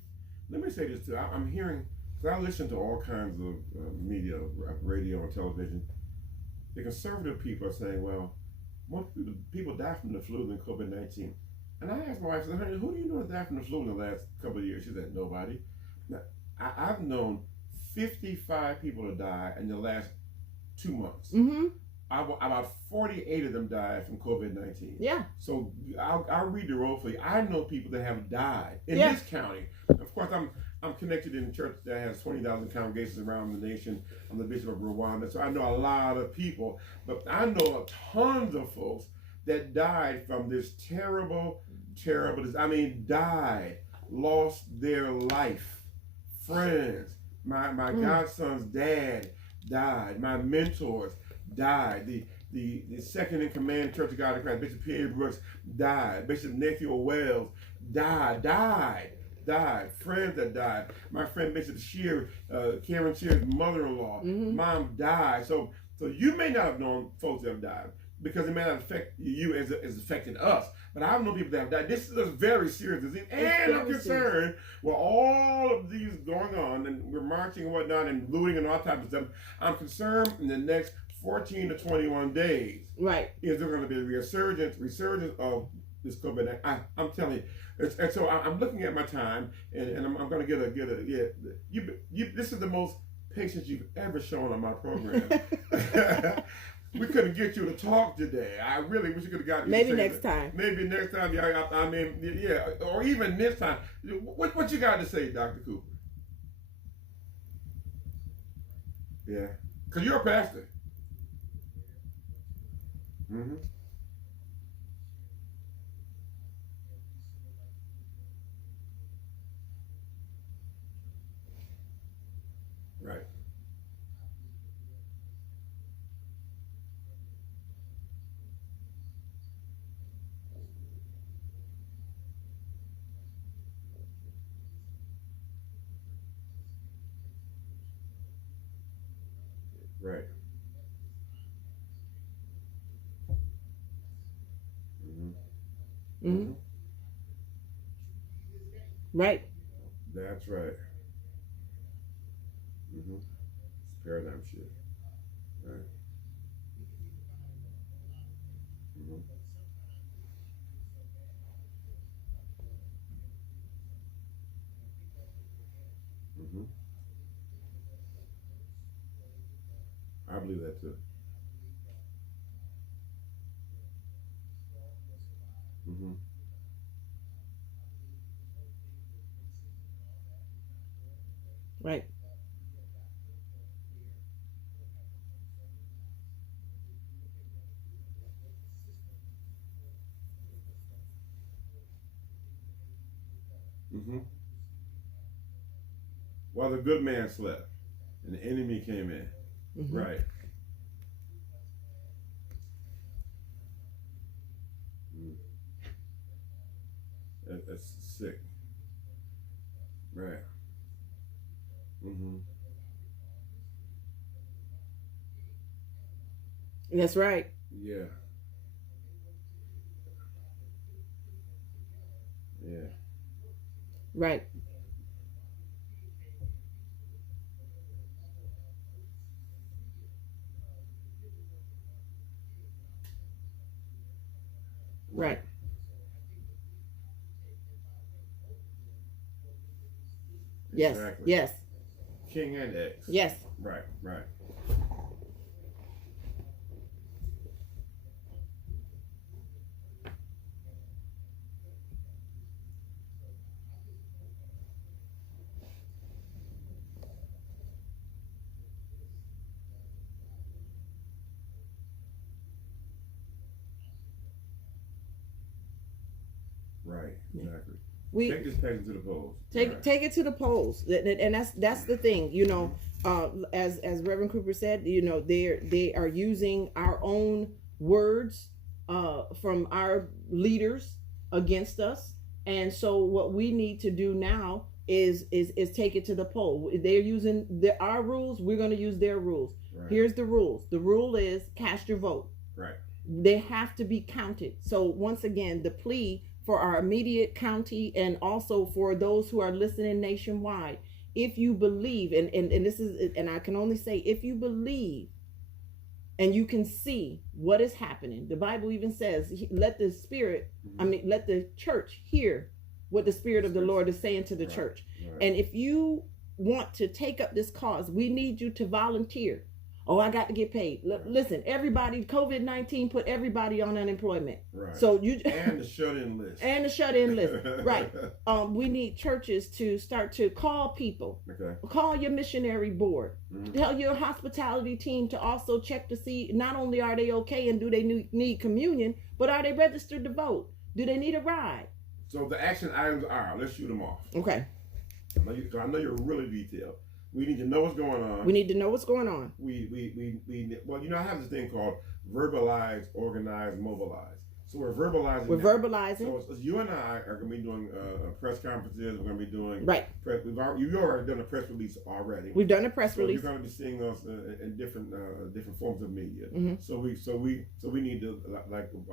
Let me say this too. I'm hearing, because I listen to all kinds of media, radio and television. The conservative people are saying, well, more people die from the flu than COVID-19. And I asked my wife, I said, honey, who do you know that died from the flu in the last couple of years? She said, nobody. Now, I've known 55 people to die in the last 2 months. About 48 of them died from COVID-19. Yeah. So I'll read the roll for you. I know people that have died in this county. Of course, I'm connected in a church that has 20,000 congregations around the nation. I'm the bishop of Rwanda, so I know a lot of people. But I know tons of folks that died from this terrible, died, lost their life. Friends, my godson's dad died. My mentors died. The second in command Church of God in Christ, Bishop Pierre Brooks, died. Bishop Nephew Wells died. Friends that died. My friend Bishop Shear, Karen Shear's mother-in-law, mom died. So you may not have known folks that have died because it may not affect you as it's affected us. But I know people that have died. This is a very serious disease. And I'm concerned with all of these going on, and we're marching and whatnot and looting and all types of stuff. I'm concerned in the next 14 to 21 days. Right. Is there going to be a resurgence of this COVID-19? I'm telling you. And so I'm looking at my time, and I'm going to this is the most patience you've ever shown on my program. We couldn't get you to talk today. I really wish you could have got you. Maybe next time. Maybe next time. Yeah, or even this time. What you got to say, Dr. Cooper? Yeah, because you're a pastor. Right. Right. Mm-hmm. Mm-hmm. Right. That's right. Mm-hmm. It's a paradigm shift. Right. Mm-hmm. Mm-hmm. I believe that too. Mm-hmm. Right. Mm-hmm. While the good man slept and the enemy came in. Mm-hmm. Right. Mm. That's sick. Right. Mm-hmm. That's right. Yeah. Yeah. Right. Right. Right. Yes. Exactly. Yes. King and X. Yes. Right. Right. Right. Exactly. We Take this package to the polls. take Right. take it to the polls, and that's the thing. As Reverend Cooper said, they are using our own words from our leaders against us, and so what we need to do now is take it to the poll. They're using our rules. We're going to use their rules. Right. Here's the rules. The rule is cast your vote. Right. They have to be counted. So once again, the plea for our immediate county and also for those who are listening nationwide, if you believe, and this is, and I can only say, if you believe and you can see what is happening, the Bible even says, let the spirit, let the church hear what the Spirit of the Lord is saying to the church. Right. And if you want to take up this cause, we need you to volunteer. Oh, I got to get paid. Listen, everybody, COVID-19 put everybody on unemployment. Right. So and the shut-in list. And the shut-in list. Right. We need churches to start to call people. Okay. Call your missionary board. Mm-hmm. Tell your hospitality team to also check to see not only are they okay and do they need communion, but are they registered to vote? Do they need a ride? So the action items are, let's shoot them off. Okay. I know you're really detailed. We need to know what's going on. We need to know what's going on. Well, I have this thing called verbalize, organize, mobilize. So we're verbalizing. We're now. verbalizing. So you and I are going to be doing press conferences. We're going to be doing right. You've already done a press release already. We've done a press release. You're going to be seeing us in different forms of media. Mm-hmm. So we need to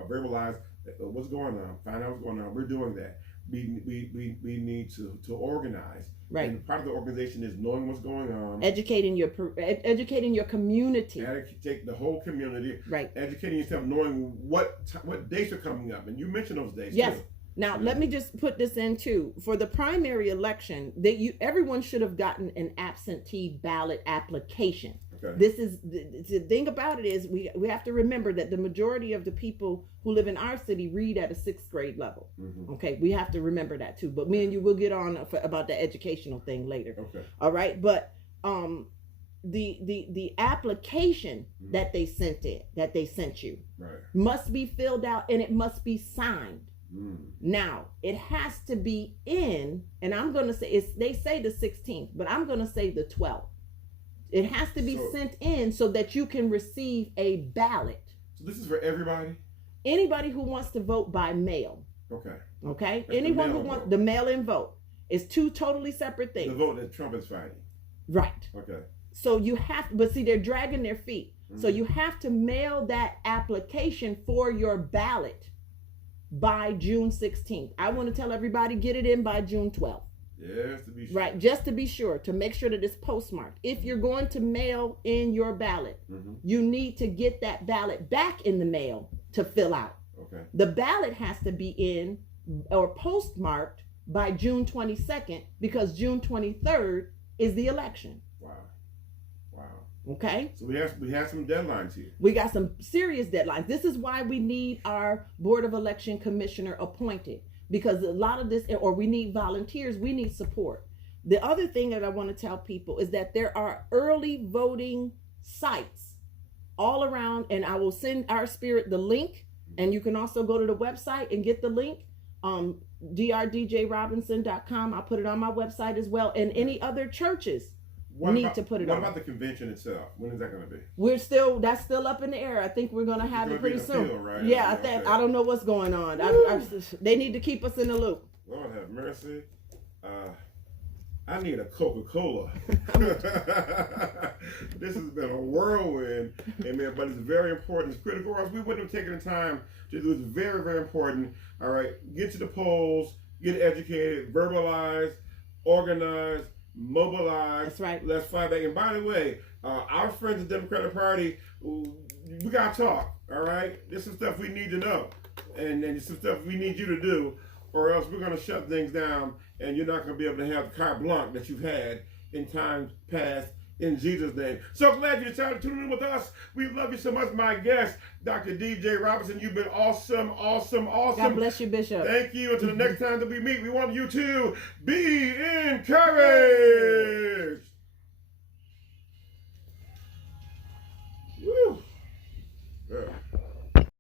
verbalize what's going on, find out what's going on. We're doing that. We need to organize. Right. And part of the organization is knowing what's going on. Educating your community. Educate the whole community. Right. Educating yourself, knowing what dates are coming up, and you mentioned those dates. Yes. Too. Now let me just put this in too. For the primary election, everyone should have gotten an absentee ballot application. Okay. This is the thing about it is we have to remember that the majority of the people who live in our city read at a 6th grade level. Mm-hmm. Okay, we have to remember that too. But me and you will get on about the educational thing later. Okay. All right, but the application Mm-hmm. that they sent you Right. must be filled out and it must be signed. Mm. Now it has to be in, and I'm going to say they say the 16th, but I'm going to say the 12th. It has to be sent in so that you can receive a ballot. So this is for everybody? Anybody who wants to vote by mail. Okay. Okay? That's anyone who wants the mail-in vote. It's two totally separate things. The vote that Trump is fighting. Right. Okay. So you have, but see, they're dragging their feet. So you have to mail that application for your ballot by June 16th. I want to tell everybody, get it in by June 12th. Yes, to be sure. Right, just to be sure, to make sure that it's postmarked. If you're going to mail in your ballot, you need to get that ballot back in the mail to fill out. Okay. The ballot has to be in or postmarked by June 22nd because June 23rd is the election. Wow. Okay. So we have some deadlines here. We got some serious deadlines. This is why we need our Board of Election Commissioner appointed, because a lot of this, or we need volunteers, we need support. The other thing that I want to tell people is that there are early voting sites all around, and I will send our Spirit the link, and you can also go to the website and get the link. drdjrobinson.com. I'll put it on my website as well, and any other churches need to put it on. What about the convention itself? When is that going to be? That's still up in the air. I think we're going to have it pretty soon. Field, right? Yeah, I don't know what's going on. They need to keep us in the loop. Lord have mercy. I need a Coca-Cola. This has been a whirlwind, amen, but it's very important. It's critical, or else we wouldn't have taken the time to do. It's very, very important. All right, get to the polls, get educated, verbalize, organize, mobilize. That's right. Let's fight back. And by the way, our friends at the Democratic Party, we got to talk, all right? There's some stuff we need to know, and some stuff we need you to do, or else we're going to shut things down, and you're not going to be able to have the carte blanche that you've had in times past, in Jesus' name. So glad you decided to tune in with us. We love you so much. My guest, Dr. DJ Robinson, you've been awesome. God bless you, Bishop. Thank you. Until the next time that we meet, we want you to be encouraged.